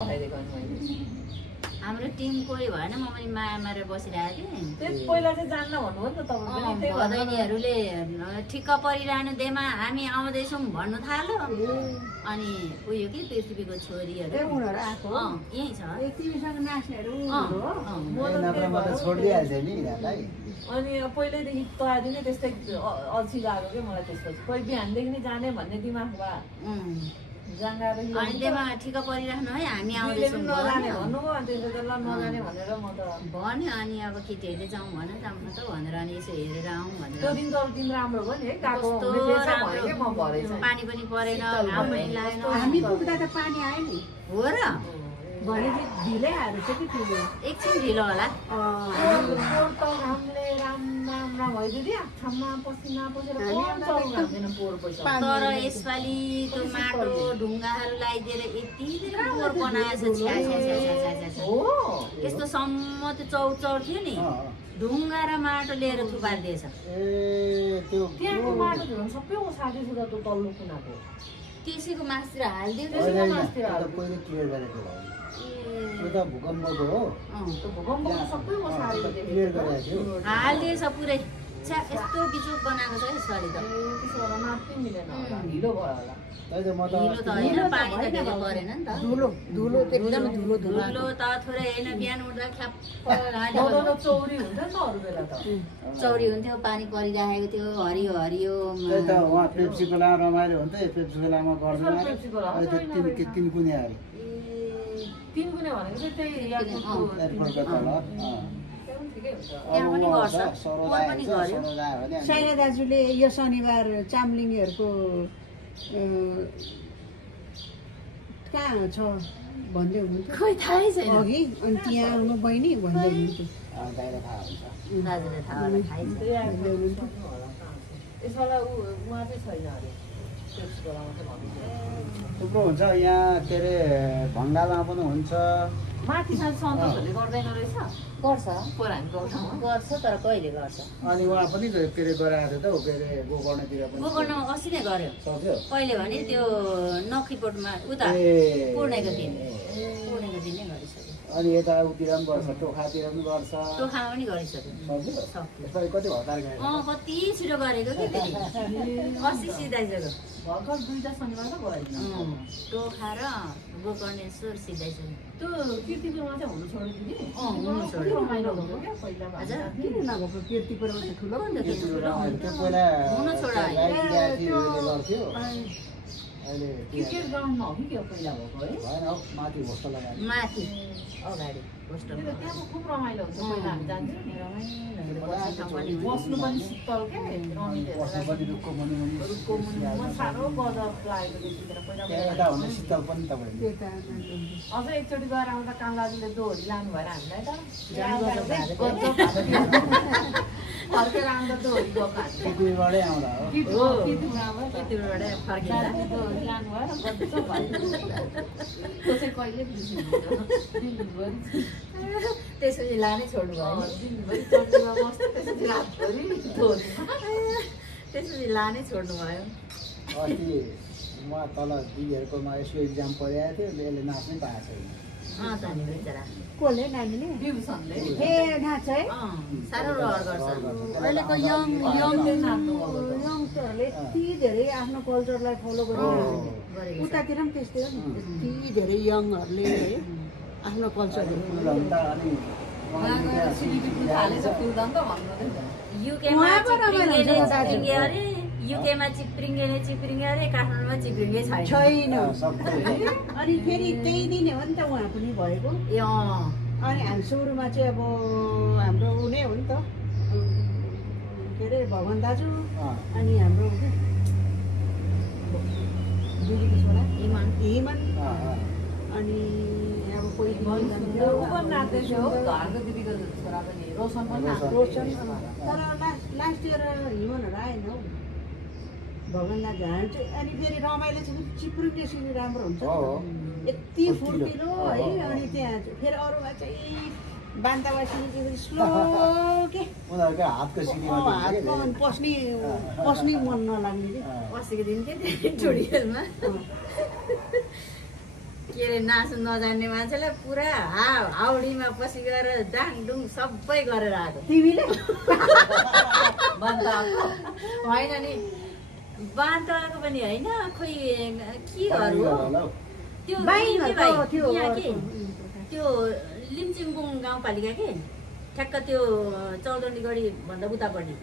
हाम्रो टिम कोही भएन म पनि माया मारेर बसिरहेको थिएँ पहिला चाहिँ जान्न भन्नु हो नि त तपाईहरुले भदैनीहरूले ठिक्क परिरहनु देमा हामी आउँदैछौँ भन्नु थाल्यो अनि उयो के पृथ्वीको छोरीहरू उनीहरू आएको यही छ तिमीसँग नाच्नेहरू अनि पहिल्यैदेखि तयारी नै त्यस्तै अल्छी लाग्यो कि मलाई त्यसपछि कोही बिहानदेखि नै जाने भन्ने दिमागमा अनि त्यसमा ठिक्क परिराख्नु है हामी आउँदैछौँ नजाने भन्नुभयो अनि त्यसले त ल नजाने भनेर म त भन्यो अनि अब केटीहरूले जाउँ भन जाउँ त भनेर अनि यसो हेरेर आउँ भनेर त्यो दिन त दिन राम्रो भयो नि है गएको म भरे पानी पनि परेन घाम पनि लागेन हामी पुग्दा त पानी आयो नि हो र भनेपछि ढिलै आएर चाहिँ के थियो एकछिन ढिलो होला तर यसपालि त्यो माटो ढुङ्गाहरू लगाइदिएर यति धेरै पोहोर बनाएछ यस्तो सम्म त्यो चौचौर थियो नि ढुङ्गा र माटो लिएर थुपारिदिएछ त्यहाँको माटो सबै ओसार्दै छ त्यो तल्लो कुनाको त्यसैको मासतिर हालिदियो भूकम्पको हो हालिदिएछ पुरै यस्तो बिचोक बनाएको छ यसपालि त ढिलो भयो होला ढिलो त होइन पानी त धेरै परेन नि त धुलो एकदम धुलो त थोरै होइन बिहान उठ्दा ख्याप चौरी हुन्छ नि त अरू बेला त चौरी हुन्थ्यो पानी परिराखेको थियो हरियो हरियो पेप्सी खोलामा रमाइलो हुन्छ पेप्सी खोलामा गर्दैन तिन कुने अरे तिन कुने भनेको चाहिँ त्यही साइना दाजुले यो शनिबार चाम्लिङहरूको कहाँ छ भन्दै हुनुहुन्थ्यो खोइ थाहै छैन अघि अनि त्यहाँ आउनु बहिनी भन्दै हुनुहुन्थ्यो थुप्रो हुन्छ यहाँ के अरे भङ्गालमा पनि हुन्छ माथि सन्तोषहरूले गर्दैन रहेछ गर्छ गर्छ तर कहिले गर्छ अनि उहाँ पनि के अरे गराएको थियो त के अरे गोकर्णतिर पनि गोकर्ण अस्ति नै गर्यो कहिले भने त्यो नखीपोटमा उता पूर्णेको दिन नै गरिसक्यो अनि यता उतिर पनि गर्छ टोखातिर पनि गर्छ टोखामा पनि गरिसक्यो कति हतार गयो कति छिटो गरेको कि अस्ति सिधाइसक्यो भर्खर दुईटा शनिबार त भयो टोखा र गोकर्णेश्वर सिधाइसक्यो त्यो कीर्तिपुरमा चाहिँ हुनु छोड्यो दिदी हुनु छोड्यो रमाइलो हुन्थ्यो क्या पहिला किन नभएको कीर्तिपुरमा त ठुलो हुनु छोडा क्रिकेट ग्राउन्डमा हो कि के पहिला भएको है माथि होस्टल लगाएर माथि अगाडि होस्टल त्यहाँको खुब रमाइलो हुन्छ पहिला हामी जान्थ्यौँ बस्नु पनि शीतल क्या साह्रो गजब लागेको त्यतिखेर पहिला अझ एकचोटि गएर आउँदा कामलाजुले दोहोरी लानु भएर हामीलाई त फर्केर आउँदा दोहोरी गएको टिभीबाटै आउँदा हो टिभीबाटै फर्किँदा दोहोरी लानु भएर गजब भयो त्यो चाहिँ कहिले दिनभरि त्यसपछि लानै छोड्नु भयो दिनभरि चट्टीमा बस्छ त्यसपछि रातभरि त्यसपछि लानै छोड्नु भयो अस्ति म तल दिदीहरूकोमा यसको इक्जाम परिरहेको थियो यसले नाच्नै पाएको छैन कसले नानीले ए नाच है साह्रो रहर गर्छ अहिलेको यङस्टरहरूले यति धेरै आफ्नो कल्चरलाई फलो गरिरहेको उतातिर पनि त्यस्तै हो नि यति धेरै यङहरूले आफ्नो कल्चरहरू युकेमा चिप्रिङ्गे अरे काठमाडौँमा चिप्रिङ्गे छैन अनि फेरि त्यही दिन हो नि त उहाँ पनि भएको अनि हामी सुरुमा चाहिँ अब हाम्रो ऊ नै हो नि त के अरे भगवान् दाजु अनि हाम्रो दिदीको छोरा हिमन अनि अब कोही रोशन तर लास्ट इयर हिमनहरू आएन हौ भगवान् दाजु चाहिँ अनि फेरि रमाइलो चाहिँ चिप्रुङ्गे सिनी राम्रो हुन्छ यति फुर्तिलो है अनि त्यहाँ फेरि अरूमा चाहिँ बान्तावासी स्लो के हातको पस्ने मन नलाग्ने अस्तिको दिन के टुरियलमा के अरे नाच्नु नजान्ने मान्छेलाई पुरा हाउडीमा पछि गएर डाङडुङ सबै गरेर आएको तिमीले होइन नि बान्त आएको पनि होइन खोइ केहरू हो त्यो त्यो लिम्चिङबुङ गाउँपालिका के ठ्याक्क त्यो चौधन्डी भन्दा उतापट्टि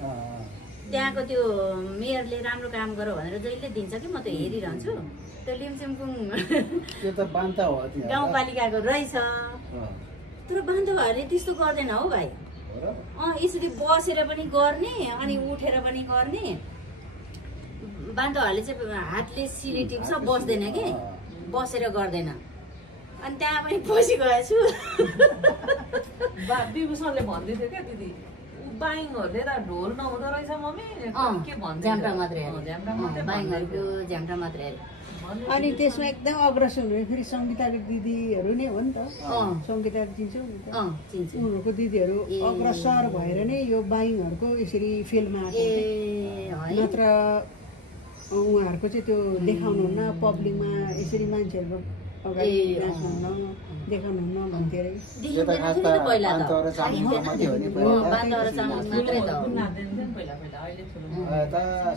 त्यहाँको त्यो मेयरले राम्रो काम गर भनेर जहिले दिन्छ कि म त हेरिरहन्छु त्यो लिम्चिङबुङ गाउँपालिकाको रहेछ तर बान्धवहरूले त्यस्तो गर्दैन हौ भाइ यसरी बसेर पनि गर्ने अनि उठेर पनि गर्ने बान्धवहरूले चाहिँ हातले सिली टिप्छ बस्दैन कि बसेर गर्दैन अनि त्यहाँ पनि पछि गएछु विभूषणले भन्दै थियो क्या दिदी बाइङहरूले त ढोल नहुँदो रहेछ मम्मी के भन्छ झ्याम्टा मात्रै बाइङहरूको झ्याम्टा मात्रै अनि त्यसमा एकदम अग्रसर हुने फेरि सङ्गीताको दिदीहरू नै हो नि त सङ्गीता चिन्छौ उनीहरूको दिदीहरू अग्रसर भएर नै यो बाइङहरूको यसरी फिल्डमा आएको नत्र उहाँहरूको चाहिँ त्यो देखाउनुहुन्न पब्लिकमा यसरी मान्छेहरूको अगाडि नाच्नुहुन्न देखाउनुहुन्न भन्थ्यो अरे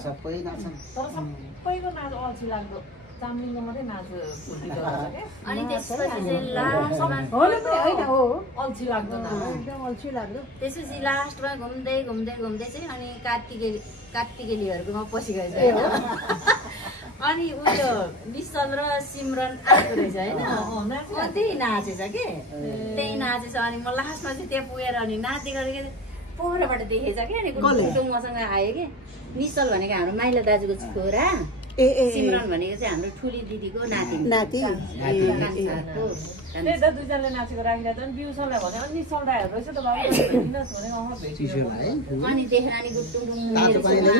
सबै नाच्छन् तर सबैको नाच अल्छी लाग्दो चामलिङको मात्रै नाच अनि त्यसपछि चाहिँ लास्टमा अल्छी लाग्दो एकदम अल्छी लाग्दो त्यसपछि लास्टमा घुम्दै घुम्दै घुम्दै चाहिँ अनि कार्तिकेलीहरूकोमा पछि गएछ अनि उयो निश्चल र सिमरन आएको रहेछ होइन त्यही नाचेछ कि त्यही नाचेछ अनि म लास्टमा चाहिँ त्यहाँ पुगेर अनि नाच्दै गरेको पोखराबाट देखेछ कि अनि मसँग आयो कि निश्चल भनेको हाम्रो माइला दाजुको छोरा सिमरन भनेको चाहिँ हाम्रो ठुली दिदीको नाति दुईजनाले नाचेको राखिरहेको अनि बिउसललाई भने अनि निश्चलदाहरू रहेछ त बाबु अनि देखेर अनि गुटुङ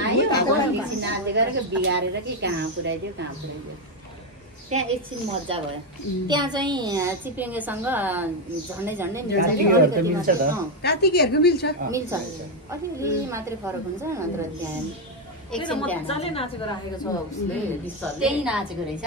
आयो नाच्दै गरेको बिगारेर कि कहाँ पुऱ्याइदियो त्यहाँ एकछिन मजा भयो त्यहाँ चाहिँ चिप्रेङ्गेसँग झन्डै मिल्छ कार्तिकहरूको मिल्छ अलिअलि मात्रै फरक हुन्छ नत्र त्यहाँ एकछिन मजाले नाचेको राखेको छ उसले त्यही नाचेको रहेछ